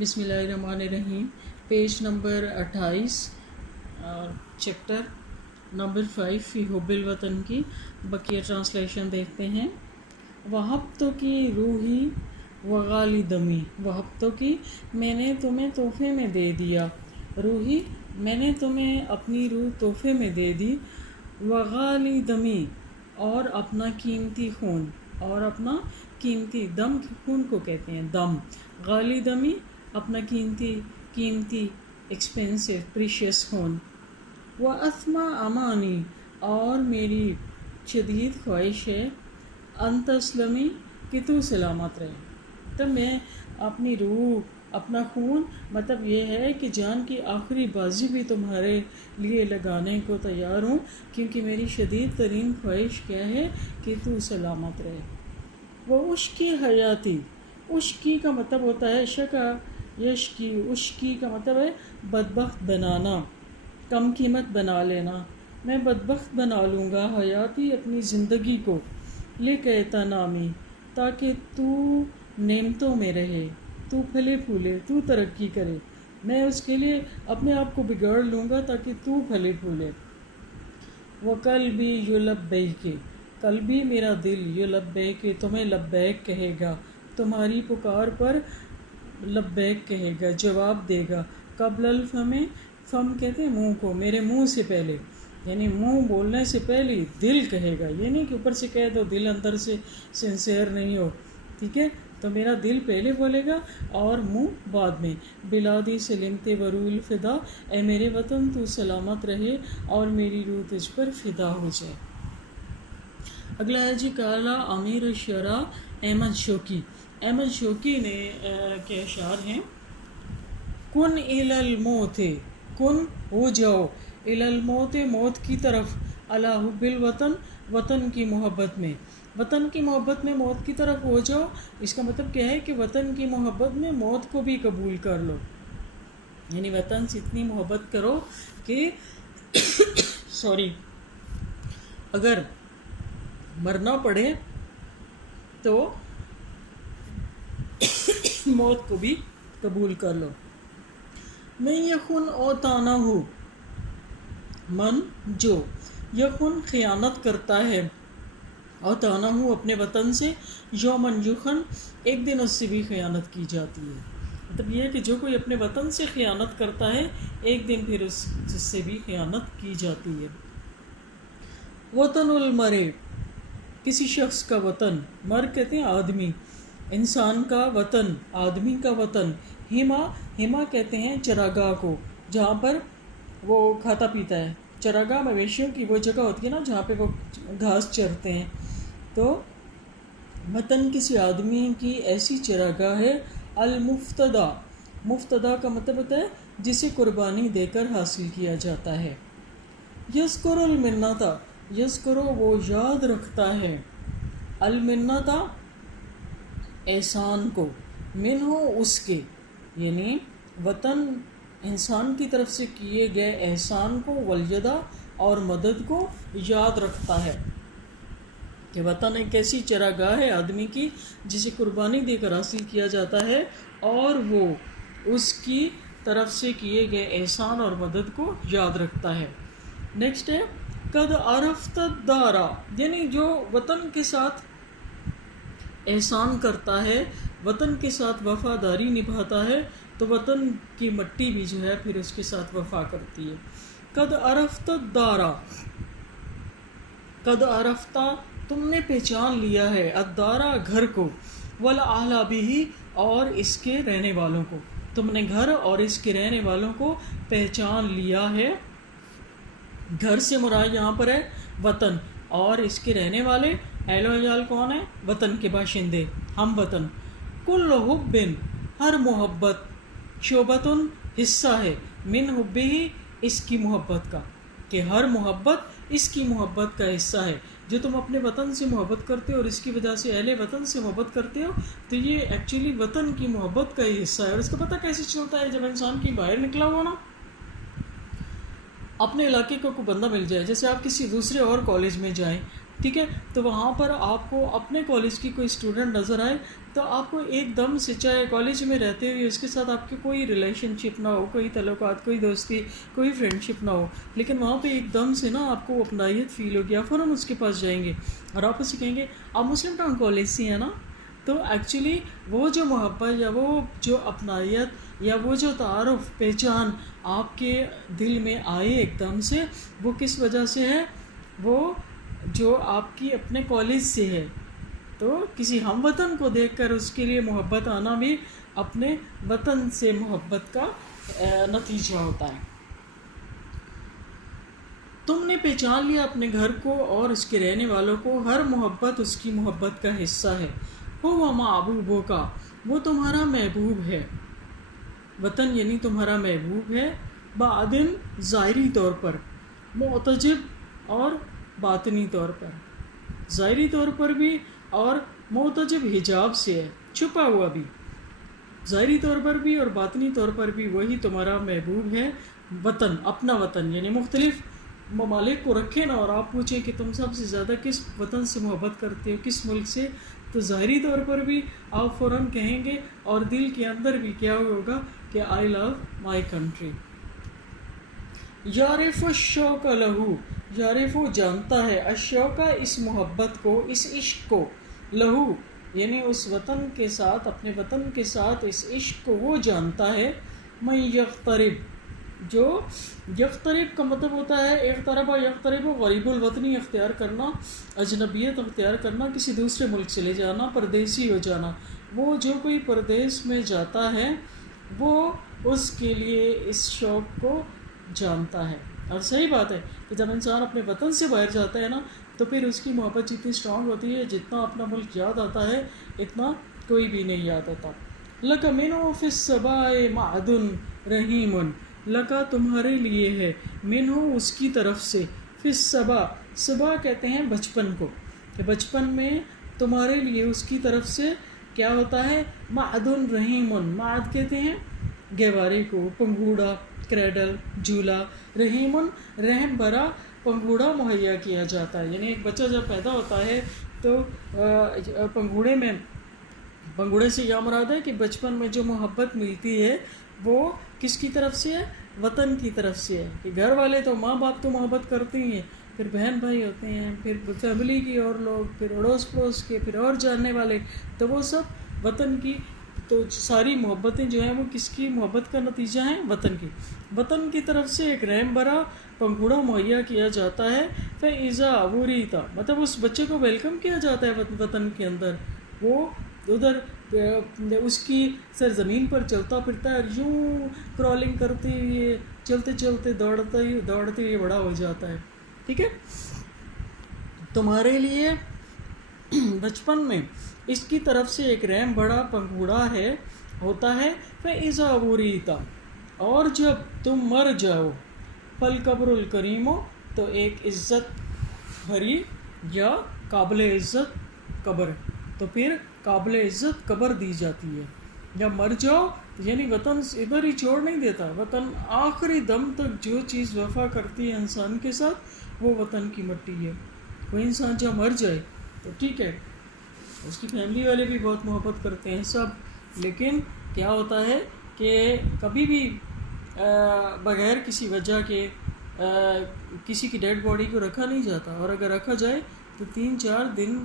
بسم اللہ الرحمن الرحیم. پیج نمبر 28 چیپٹر نمبر 5 فی حب الوطن کی بقیہ ٹرانسلیشن دیکھتے ہیں. وہبتو کی روحی وغالی دمی، وہبتو کی میں نے تمہیں تحفے میں دے دیا، روحی میں نے تمہیں اپنی روح تحفے میں دے دی، وغالی دمی اور اپنا قیمتی خون، اور اپنا قیمتی دم خون کو کہتے ہیں دم، غالی دمی اپنا قیمتی ایکسپینسو پریشیس خون، وَأَثْمَ امانی اور میری شدید خواہش ہے، ان تسلمی کہ تو سلامت رہے. تب میں اپنی روح اپنا خون مطلب یہ ہے کہ جان کی آخری بازی بھی تمہارے لیے لگانے کو تیار ہوں، کیونکہ میری شدید ترین خواہش کیا ہے کہ تو سلامت رہے. وہ عشقی حیاتی، عشقی کا مطلب ہوتا ہے شکا یشکی، عشقی کا مطلب ہے بدبخت بنانا، کم قیمت بنا لینا. میں بدبخت بنا لوں گا حیاتی اپنی زندگی کو، لکیتا نامی تاکہ تو نعمتوں میں رہے، تو پھلے پھولے، تو ترقی کرے. میں اس کے لیے اپنے آپ کو بگاڑ لوں گا تاکہ تو پھلے پھولے. وقلبی یلبیک، قلبی میرا دل، یلبیک تمہیں لبیک کہے گا، تمہاری پکار پر لبیک کہے گا، جواب دے گا. قبل الفم، فم کہتے ہیں منہ کو، میرے منہ سے پہلے، یعنی منہ بولنے سے پہلے دل کہے گا. یہ نہیں کہ اوپر سے کہہ دو دل اندر سے سنسیئر نہیں ہو، ٹھیک ہے؟ تو میرا دل پہلے بولے گا اور منہ بعد میں. بلادی سلمت ورو الفدا، اے میرے وطن تو سلامت رہے اور میری روح تجھ پر فدا ہو جائے. اگلا ہے جی کالا امیر الشعراء احمد شوقی. احمد شوقی نے کے اشعار ہیں: کن الی الموت، کن ہو جاؤ، الی الموت موت کی طرف، علی حب الوطن وطن کی محبت میں، وطن کی محبت میں موت کی طرف ہو جاؤ. اس کا مطلب کیا ہے کہ وطن کی محبت میں موت کو بھی قبول کر لو، یعنی وطن سے اتنی محبت کرو کہ اگر مرنا پڑے تو موت کو بھی قبول کر لو. میں یخن اوتانا ہوں، من جو یخن خیانت کرتا ہے، اوتانا ہوں اپنے وطن سے، یومن یخن ایک دن اس سے بھی خیانت کی جاتی ہے. مطلب یہ ہے کہ جو کوئی اپنے وطن سے خیانت کرتا ہے ایک دن پھر اس سے بھی خیانت کی جاتی ہے. وطن المرء، کسی شخص کا وطن، مر کہتے ہیں آدمی، انسان کا وطن، آدمی کا وطن. ہما کہتے ہیں چراگاہ کو، جہاں پر وہ کھاتا پیتا ہے. چراگاہ مویشیوں کی وہ جگہ ہوتی ہے نا جہاں پہ وہ گھاس چرتے ہیں. تو وطن کسی آدمی کی ایسی چراگاہ ہے. المفتدا، مفتدا کا مطلب ہوتا ہے جسے قربانی دے کر حاصل کیا جاتا ہے. یذکر المنتا، یذکر وہ یاد رکھتا ہے، المنتا احسان کو، منہ اس کے، یعنی وطن انسان کی طرف سے کیے گئے احسان کو، والیدا اور مدد کو یاد رکھتا ہے. کہ وطن ایک ایسی چراگاہ ہے آدمی کی جسے قربانی دے کر حاصل کیا جاتا ہے، اور وہ اس کی طرف سے کیے گئے احسان اور مدد کو یاد رکھتا ہے. نیکسٹ ہے قد عرفت الدارا، یعنی جو وطن کے ساتھ احسان کرتا ہے، وطن کے ساتھ وفاداری نبھاتا ہے، تو وطن کی مٹی بھی جو ہے پھر اس کے ساتھ وفا کرتی ہے. قد عرفت الدارا، قد عرفت تم نے پہچان لیا ہے، الدارا گھر کو، والاہل بھی اور اس کے رہنے والوں کو، تم نے گھر اور اس کے رہنے والوں کو پہچان لیا ہے. گھر سے مراد یہاں پر ہے وطن، اور اس کے رہنے والے اہل و عیال کون ہیں؟ وطن کے باشندے، ہم وطن. کل حب، ہر محبت، شعبتن حصہ ہے، من حبہ اس کی محبت کا، کہ ہر محبت اس کی محبت کا حصہ ہے. جو تم اپنے وطن سے محبت کرتے ہو اور اس کی وجہ سے اہل وطن سے محبت کرتے ہو، تو یہ ایکچولی وطن کی محبت کا ہی حصہ ہے. اور اس کا پتہ کیسے چلتا ہے؟ جب انسان کی باہر نکلا ہو نا، اپنے علاقے کا کوئی بندہ مل جائے، جیسے آپ کسی دوسرے اور کالج میں جائیں ٹھیک ہے. تو وہاں پر آپ کو اپنے کالج کی کوئی اسٹوڈنٹ نظر آئے تو آپ کو ایک دم سے، چاہے کالج میں رہتے ہوئے اس کے ساتھ آپ کی کوئی ریلیشن شپ نہ ہو، کوئی تعلقات، کوئی دوستی، کوئی فرینڈ شپ نہ ہو، لیکن وہاں پہ ایک دم سے نا آپ کو اپنائیت فیل ہو گیا، فوراً اس کے پاس جائیں گے اور آپ اسے کہیں گے آپ مسلم ٹاؤن کالج سے ہیں نا. تو ایکچولی وہ جو محبت یا وہ جو اپنائیت یا وہ جو تعارف، پہچان آپ کے دل میں آئے ایک دم سے، وہ کس وجہ سے ہے؟ وہ جو آپ کی اپنے کالج سے ہے. تو کسی ہم وطن کو دیکھ کر اس کے لیے محبت آنا بھی اپنے وطن سے محبت کا نتیجہ ہوتا ہے. تم نے پہچان لیا اپنے گھر کو اور اس کے رہنے والوں کو، ہر محبت اس کی محبت کا حصہ ہے. وہ محبوبوں کا، وہ تمہارا محبوب ہے. وطن یعنی تمہارا محبوب ہے. بعدن ظاہری طور پر، معتجب اور باطنی طور پر. ظاہری طور پر بھی اور معتجب حجاب سے ہے، چھپا ہوا بھی. ظاہری طور پر بھی اور باطنی طور پر بھی وہی تمہارا محبوب ہے. وطن، اپنا وطن، یعنی مختلف ممالک کو رکھے نا اور آپ پوچھیں کہ تم سب سے زیادہ کس وطن سے محبت کرتے ہو، کس ملک سے، تو ظاہری طور پر بھی آپ فوراً کہیں گے اور دل کے اندر بھی کیا ہوگا کہ آئی لو مائی کنٹری. یعرف الشوق لہو، یعرف جانتا ہے، الشوق اس محبت کو، اس عشق کو، لہو یعنی اس وطن کے ساتھ، اپنے وطن کے ساتھ اس عشق کو وہ جانتا ہے. من یقترب، جو یقترب کا مطلب ہوتا ہے اقترب یقترب، غریب الوطنی اختیار کرنا، اجنبیت اختیار کرنا، کسی دوسرے ملک چلے جانا، پردیسی ہو جانا. وہ جو کوئی پردیس میں جاتا ہے وہ اس کے لیے اس شوق کو جانتا ہے. اور صحیح بات ہے کہ جب انسان اپنے وطن سے باہر جاتا ہے نا تو پھر اس کی محبت جتنی اسٹرانگ ہوتی ہے، جتنا اپنا ملک یاد آتا ہے اتنا کوئی بھی نہیں یاد آتا. لک منہ فی الصباء معد رحیم، لکا تمہارے لیے ہے، منہ اس کی طرف سے، فی الصبا، صبا کہتے ہیں بچپن کو، کہ بچپن میں تمہارے لیے اس کی طرف سے کیا ہوتا ہے؟ معد رحیم، معد کہتے ہیں گہوارے کو، پنگھوڑا، کریڈل، جھولا، رحیم رحم بھرا پنگھوڑا مہیا کیا جاتا ہے. یعنی ایک بچہ جب پیدا ہوتا ہے تو پنگھوڑے سے یہ مراد ہے کہ بچپن میں جو محبت ملتی ہے وہ کس کی طرف سے ہے؟ وطن کی طرف سے ہے. کہ گھر والے تو ماں باپ تو محبت کرتے ہی ہیں، پھر بہن بھائی ہوتے ہیں، پھر فیملی کی اور لوگ، پھر اڑوس پڑوس کے، پھر اور جاننے والے، تو وہ سب وطن کی. تو ساری محبتیں جو ہیں وہ کس کی محبت کا نتیجہ ہیں؟ وطن کی. وطن کی طرف سے ایک رحم بھرا پنگھوڑا مہیا کیا جاتا ہے. فَإِذَا عُرِيتَ، مطلب اس بچے کو ویلکم کیا جاتا ہے وطن کے اندر. وہ ادھر اس کی سرزمین پر چلتا پھرتا ہے اور یوں کرالنگ کرتے ہوئے، چلتے چلتے، دوڑتے ہوئے بڑا ہو جاتا ہے. ٹھیک ہے، تمہارے لیے بچپن میں اس کی طرف سے ایک رحم بڑا پنگھوڑا ہے، ہوتا ہے. فَإِذَا عُرِيتَ، اور جب تم مر جاؤ، فَالْقَبْرُ الْكَرِيمُ، تو ایک عزت بھری یا قابل عزت قبر، تو پھر قابل عزت قبر دی جاتی ہے. جب مر جاؤ یعنی وطن ادھر ہی چھوڑ نہیں دیتا. وطن آخری دم تک جو چیز وفا کرتی ہے انسان کے ساتھ وہ وطن کی مٹی ہے. کوئی انسان جب مر جائے تو ٹھیک ہے، اس کی فیملی والے بھی بہت محبت کرتے ہیں سب، لیکن کیا ہوتا ہے کہ کبھی بھی بغیر کسی وجہ کے کسی کی ڈیڈ باڈی کو رکھا نہیں جاتا، اور اگر رکھا جائے تو 3-4 دن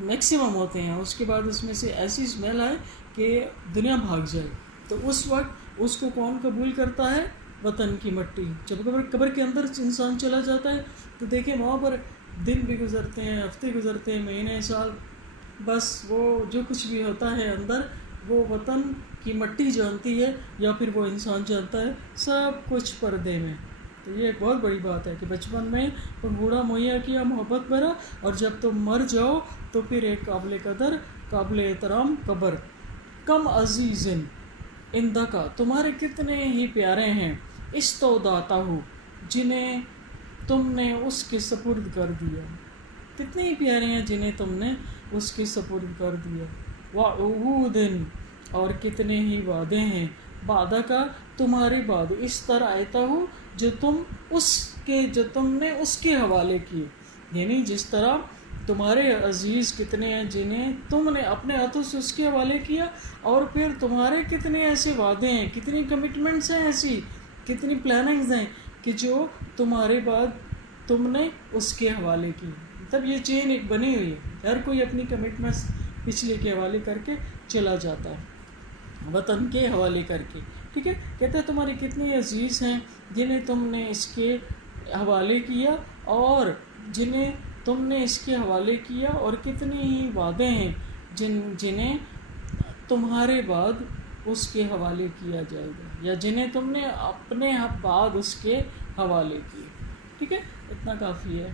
میکسیمم ہوتے ہیں. اس کے بعد اس میں سے ایسی اسمیل آئے کہ دنیا بھاگ جائے. تو اس وقت اس کو کون قبول کرتا ہے؟ وطن کی مٹی. جب قبر کے اندر انسان چلا جاتا ہے تو دیکھیں وہاں پر دن بھی گزرتے ہیں، ہفتے گزرتے ہیں، مہینے، سال، بس وہ جو کچھ بھی ہوتا ہے اندر وہ وطن کی مٹی جانتی ہے یا پھر وہ انسان جانتا ہے، سب کچھ پردے میں. تو یہ ایک بہت بڑی بات ہے کہ بچپن میں پنگھوڑا مہیا کیا محبت بھرا، اور جب تم مر جاؤ تو پھر ایک قابل قدر، قابل احترام قبر. کم عزیزن اندکا، تمہارے کتنے ہی پیارے ہیں، استودعتہ، جنہیں تم نے اس کے سپرد کر دیا. کتنے ہی پیارے ہیں جنہیں تم نے اس کے سپرد کر دیا. وعہود، اور کتنے ہی وعدے ہیں، بعدہ کا تمہارے بعد، اس طرح آتا ہو جو تم نے اس کے حوالے کیے. یعنی جس طرح تمہارے عزیز کتنے ہیں جنہیں تم نے اپنے ہاتھوں سے اس کے حوالے کیا، اور پھر تمہارے کتنے ایسے وعدے ہیں، کتنی کمٹمنٹس ہیں ایسی، کتنی پلاننگز ہیں کہ جو تمہارے بعد تم نے اس کے حوالے کی. تب یہ چین ایک بنی ہوئی ہے، ہر کوئی اپنی کمٹمنٹس پچھلے کے حوالے کر کے چلا جاتا ہے، وطن کے حوالے کر کے. ٹھیک ہے، کہتے ہیں تمہارے کتنے عزیز ہیں جنہیں تم نے اس کے حوالے کیا، اور جنہیں تم نے اس کے حوالے کیا، اور کتنے ہی وعدے ہیں جنہیں تمہارے بعد اس کے حوالے کیا جائے گا، یا جنہیں تم نے اپنے بعد اس کے حوالے کیے. ٹھیک ہے، اتنا کافی ہے.